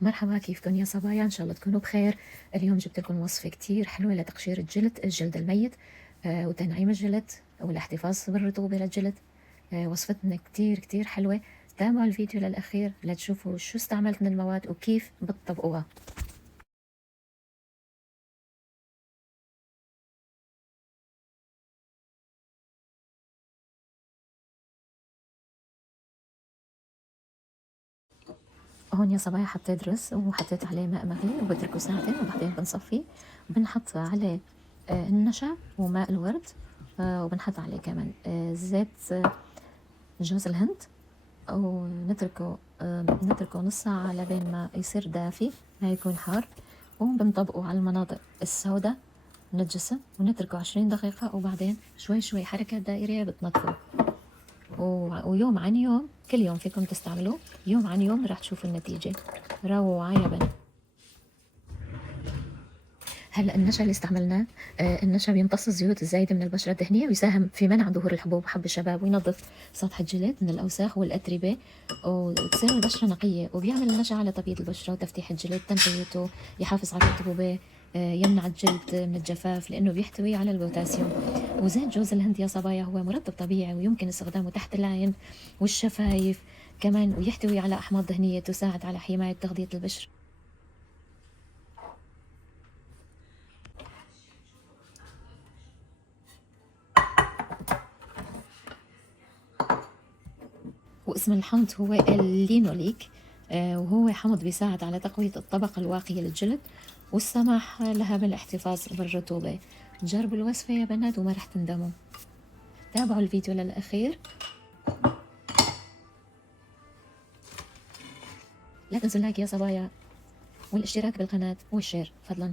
مرحبا، كيفكن يا صبايا؟ ان شاء الله تكونوا بخير. اليوم جبت لكم وصفة كتير حلوة لتقشير الجلد الميت وتنعيم الجلد والاحتفاظ بالرطوبة للجلد. وصفتنا كتير كتير حلوة. تابعوا الفيديو للأخير لتشوفوا شو استعملت من المواد وكيف بتطبقوها. هون يا صبايا حطيت رز وحطيت عليه ماء مغلي وبتركه ساعتين وبعدين بنصفيه. بنحط عليه النشا وماء الورد، وبنحط عليه كمان زيت جوز الهند، ونتركه نص ساعة لبين ما يصير دافي، ما يكون حار. وبنطبقه على المناطق السوداء من الجسم ونتركه 20 دقيقة، وبعدين شوي شوي حركات دائرية بتنظفه. ويوم عن يوم، كل يوم فيكم تستعملوه، يوم عن يوم راح تشوفوا النتيجة. روعة يا بنات. هلا النشا اللي استعملناه، النشا بيمتص الزيوت الزايدة من البشرة الدهنية ويساهم في منع ظهور الحبوب وحب الشباب، وينظف سطح الجلد من الأوساخ والأتربة وتصير البشرة نقية. وبيعمل النشا على تبييض البشرة وتفتيح الجلد، تنقيته، يحافظ على الرطوبة، يمنع الجلد من الجفاف لأنه بيحتوي على البوتاسيوم. وزيت جوز الهند يا صبايا هو مرطب طبيعي ويمكن استخدامه تحت العين والشفايف كمان، ويحتوي على أحماض دهنية تساعد على حماية تغذية البشرة. واسم الحمض هو اللينوليك، وهو حمض بيساعد على تقوية الطبقة الواقية للجلد والسماح لها بالاحتفاظ بالرطوبة. جربوا الوصفة يا بنات وما رح تندموا. تابعوا الفيديو للأخير. لا تنسوا اللايك يا صبايا والاشتراك بالقناة والشير فضلا.